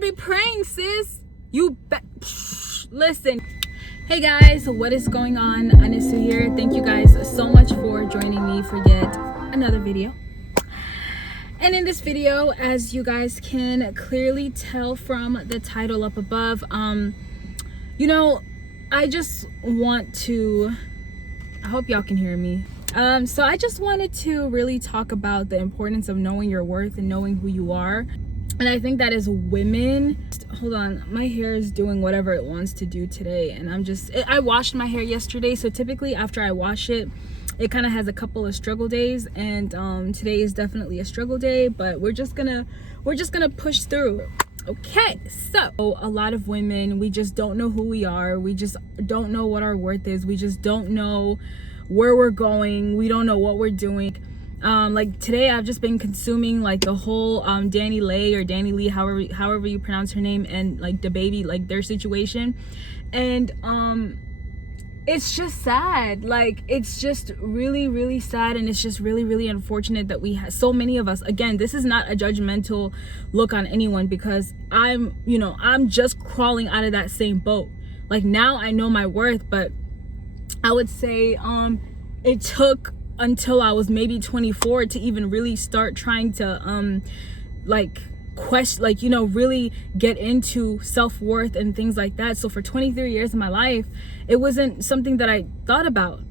be praying, sis. Listen. Hey guys, what is going on? Anisu here. Thank you guys so much for joining me for yet another video. And in this video, as you guys can clearly tell from the title up above, you know, I just want to, I hope y'all can hear me. So I just wanted to really talk about the importance of knowing your worth and knowing who you are. And I think that as women, hold on, my hair is doing whatever it wants to do today. And I washed my hair yesterday. So typically after I wash it, it kind of has a couple of struggle days. And today is definitely a struggle day, but we're just gonna push through. Okay, so a lot of women, we just don't know who we are. We just don't know what our worth is. We just don't know where we're going. We don't know what we're doing. Like today I've just been consuming like the whole Danny Lee, however you pronounce her name, and like the baby, like their situation. And it's just sad. Like it's just really sad, and it's just really unfortunate that we have so many of us. Again, this is not a judgmental look on anyone, because I'm just crawling out of that same boat. Like now I know my worth, but I would say it took until I was maybe 24 to even really start trying to really get into self-worth and things like that. So for 23 years of my life, it wasn't something that I thought about,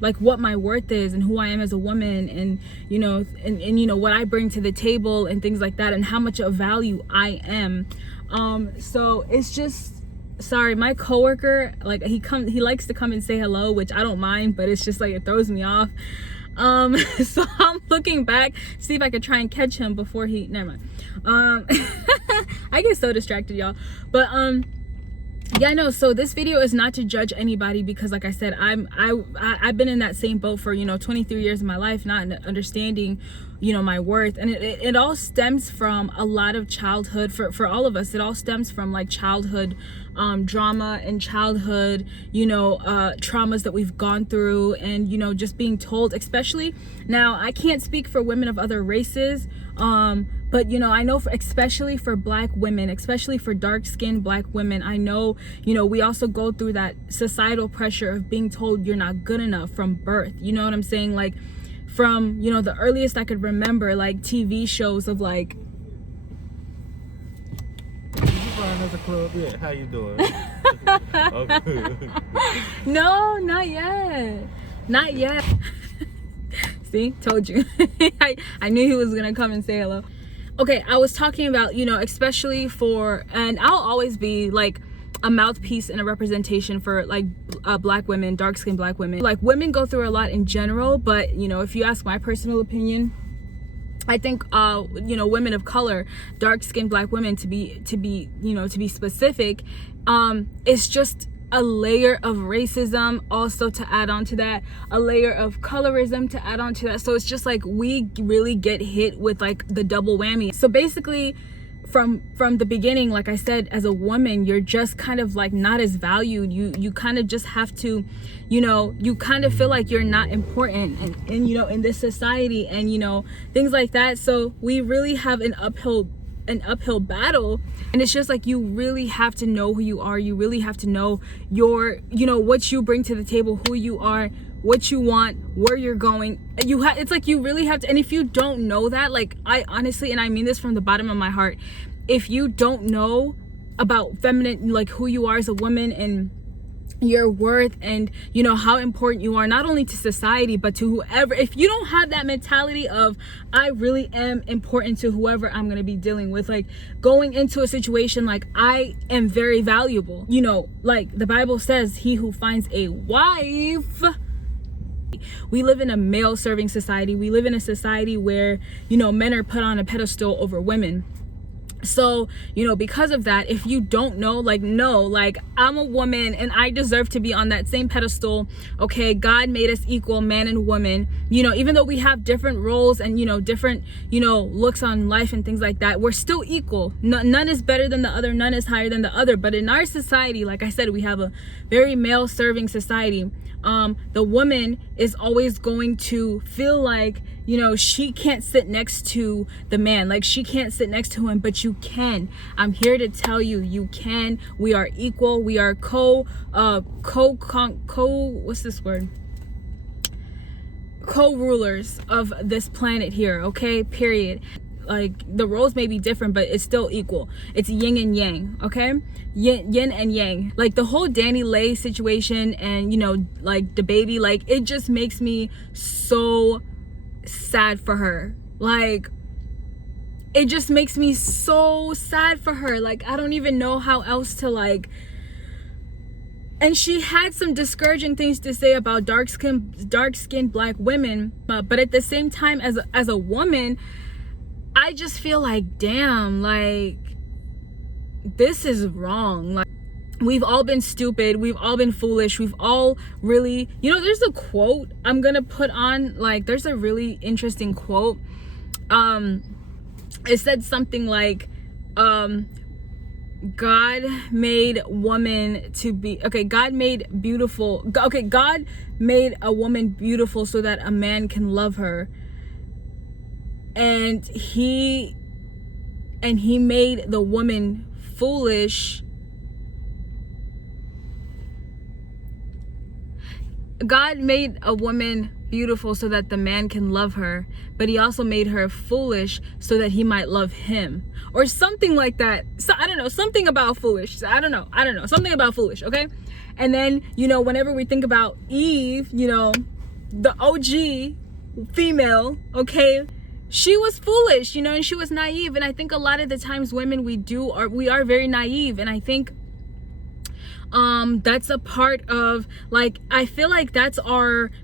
like what my worth is and who I am as a woman, and what I bring to the table and things like that, and how much of value I am. So it's just, sorry, my coworker, like he likes to come and say hello, which I don't mind, but it's just like it throws me off. So I'm looking back, see if I could try and catch him before he, never mind. I get so distracted, y'all. But yeah, no, so this video is not to judge anybody, because like I said, I've been in that same boat for 23 years of my life, not understanding my worth. And it all stems from a lot of childhood, for all of us. It all stems from like childhood drama and childhood traumas that we've gone through, and just being told, especially now, I can't speak for women of other races, but I know especially for Black women, especially for dark-skinned Black women, I know we also go through that societal pressure of being told you're not good enough from birth. You know what I'm saying? Like from the earliest I could remember, like TV shows of like, as a club, yeah. How you doing? Okay. No, not yet. See, told you. I knew he was gonna come and say hello. Okay, I was talking about especially for, and I'll always be like a mouthpiece and a representation for like Black women, dark-skinned Black women. Like women go through a lot in general, but if you ask my personal opinion, I think women of color, dark-skinned Black women, to be specific, it's just a layer of racism also to add on to that, a layer of colorism to add on to that. So it's just like we really get hit with like the double whammy. So basically from the beginning, like I said, as a woman, you're just kind of like not as valued. You kind of just have to, you kind of feel like you're not important and in this society, and things like that. So we really have an uphill battle, and it's just like you really have to know who you are. You really have to know your what you bring to the table, who you are, what you want, where you're going. It's like you really have to. And if you don't know that, like I honestly, and I mean this from the bottom of my heart, if you don't know about feminine, like who you are as a woman and your worth, and how important you are, not only to society but to whoever, if you don't have that mentality of I really am important to whoever I'm going to be dealing with, like going into a situation like I am very valuable, like the Bible says, he who finds a wife. We live in a male serving society. We live in a society where men are put on a pedestal over women. So because of that, if you don't know, like, no, like I'm a woman and I deserve to be on that same pedestal. Okay, God made us equal, man and woman, even though we have different roles and different looks on life and things like that, we're still equal. None is better than the other, none is higher than the other. But in our society, like I said, we have a very male serving society. The woman is always going to feel like you know, she can't sit next to the man, like she can't sit next to him, but you can. I'm here to tell you, you can. We are equal. We are what's this word? Co-rulers of this planet here, okay? Period. Like, the roles may be different, but it's still equal. It's yin and yang, okay? Yin and yang. Like, the whole Danny Lay situation and, you know, like, the baby, like, it just makes me so sad for her. Like, it just makes me so sad for her. Like, I don't even know how else to, like... And she had some discouraging things to say about dark-skinned black women, but at the same time, as a woman, I just feel like, damn, like, this is wrong. Like, we've all been stupid, we've all been foolish, we've all really, you know, there's a quote I'm gonna put on, like, there's a really interesting quote. It said something like, God made woman to be, okay, God made a woman beautiful so that a man can love her. And he made the woman foolish. God made a woman beautiful so that the man can love her, but he also made her foolish so that he might love him, or something like that. So I don't know, something about foolish. I don't know, something about foolish, okay? And then, you know, whenever we think about Eve, you know, the OG female, okay, she was foolish, you know, and she was naive. And I think a lot of the times women, we are very naive, and I think that's a part of, like, I feel like that's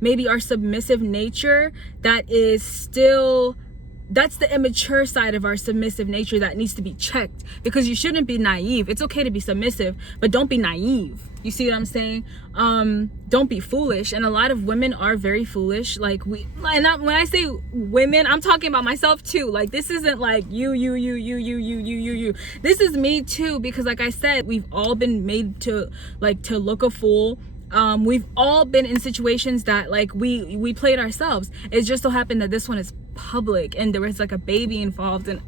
maybe our submissive nature that is still, that's the immature side of our submissive nature that needs to be checked, because you shouldn't be naive. It's okay to be submissive, but don't be naive. You see what I'm saying? Don't be foolish. And a lot of women are very foolish. Like, when I say women, I'm talking about myself too. Like, this isn't like you. This is me too, because like I said, we've all been made to look a fool. We've all been in situations that, like, we played ourselves. It just so happened that this one is public and there was like a baby involved, and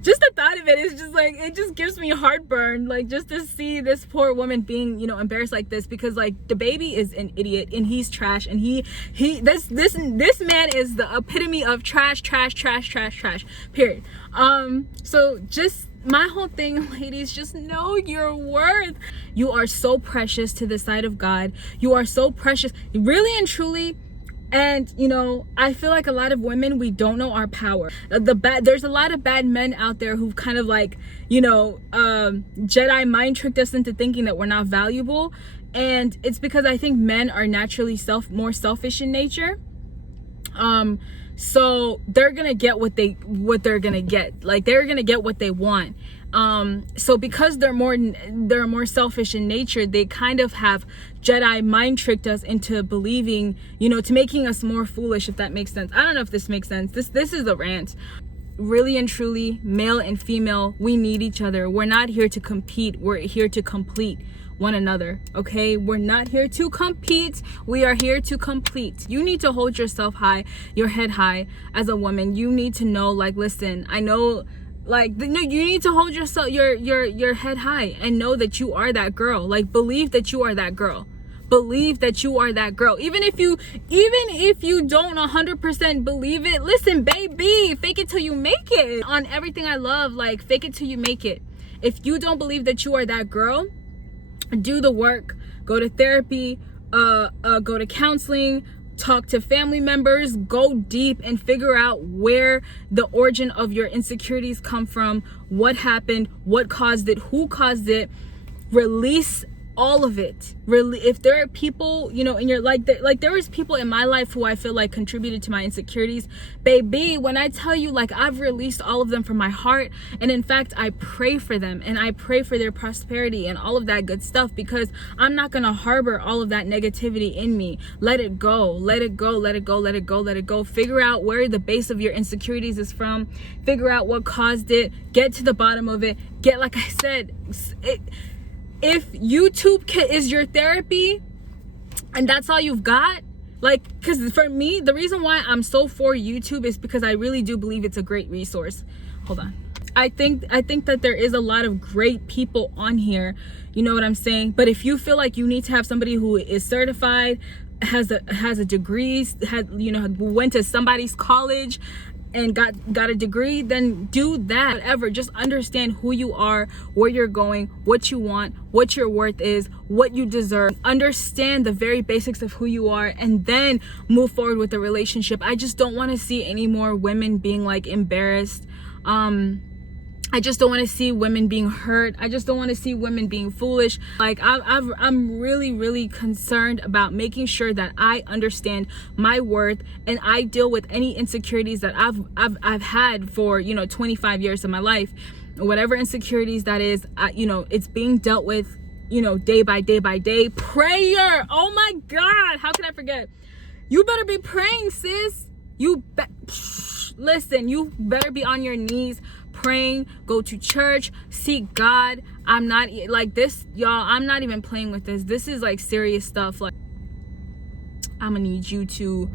just the thought of it is just like, it just gives me heartburn, like, just to see this poor woman being, you know, embarrassed like this, because like the baby is an idiot and he's trash, and this man is the epitome of trash, period. So just my whole thing, ladies, just know your worth. You are so precious to the sight of God. You are so precious, really and truly. And, you know, I feel like a lot of women, we don't know our power. There's a lot of bad men out there who've kind of, like, you know, Jedi mind tricked us into thinking that we're not valuable. And it's because I think men are naturally more selfish in nature. So they're gonna get what they're gonna get. Like, they're gonna get what they want. So because they're more selfish in nature, they kind of have Jedi mind tricked us into believing, you know, to making us more foolish, if that makes sense. I don't know if this makes sense. This is a rant. Really and truly, male and female, we need each other. We're not here to compete. We're here to complete one another, okay? We're not here to compete. We are here to complete. You need to hold yourself high, your head high as a woman. You need to know, like, listen, I know, like, no, you need to hold yourself, your head high, and know that you are that girl. Like, believe that you are that girl. Believe that you are that girl. Even if you don't 100% believe it, listen, baby, fake it till you make it. On everything I love, like, fake it till you make it. If you don't believe that you are that girl, do the work. Go to therapy, go to counseling, talk to family members, go deep and figure out where the origin of your insecurities come from, what happened, what caused it, who caused it. Release all of it. Really, if there are people, you know, in your, like there was people in my life who I feel like contributed to my insecurities, baby, when I tell you, like, I've released all of them from my heart, and in fact I pray for them, and I pray for their prosperity and all of that good stuff, because I'm not gonna harbor all of that negativity in me. Let it go, let it go, let it go, let it go, let it go. Figure out where the base of your insecurities is from, figure out what caused it, get to the bottom of it. Get, like I said, if YouTube is your therapy and that's all you've got, Like, because for me, the reason why I'm so for YouTube is because I really do believe it's a great resource. Hold on. I think that there is a lot of great people on here, you know what I'm saying? But if you feel like you need to have somebody who is certified, has a degree, went to somebody's college and got a degree, then do that. Whatever, just understand who you are, where you're going, what you want, what your worth is, what you deserve. Understand the very basics of who you are, and then move forward with the relationship. I just don't want to see any more women being like embarrassed. I just don't want to see women being hurt. I just don't want to see women being foolish. Like, I'm really concerned about making sure that I understand my worth, and I deal with any insecurities that I've had for 25 years of my life. Whatever insecurities that is, it's being dealt with day by day. Prayer. Oh my God, how can I forget? You better be praying, sis. Listen, you better be on your knees praying, go to church, seek God. I'm not like this, y'all. I'm not even playing with this. This is like serious stuff. Like, I'm gonna need you to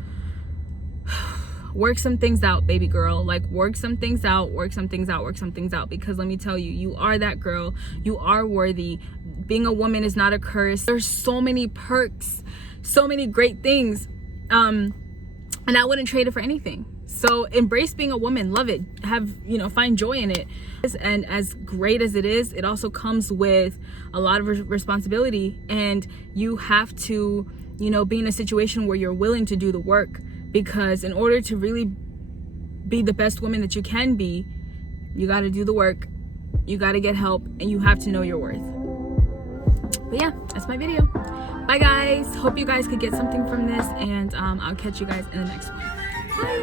work some things out, baby girl. Like, work some things out, because let me tell you, you are that girl. You are worthy. Being a woman is not a curse. There's so many perks, so many great things, and I wouldn't trade it for anything. So embrace being a woman, love it, find joy in it. And as great as it is, it also comes with a lot of responsibility, and you have to, be in a situation where you're willing to do the work, because in order to really be the best woman that you can be, you got to do the work, you got to get help, and you have to know your worth. But yeah, that's my video. Bye guys, hope you guys could get something from this, and I'll catch you guys in the next one. Bye.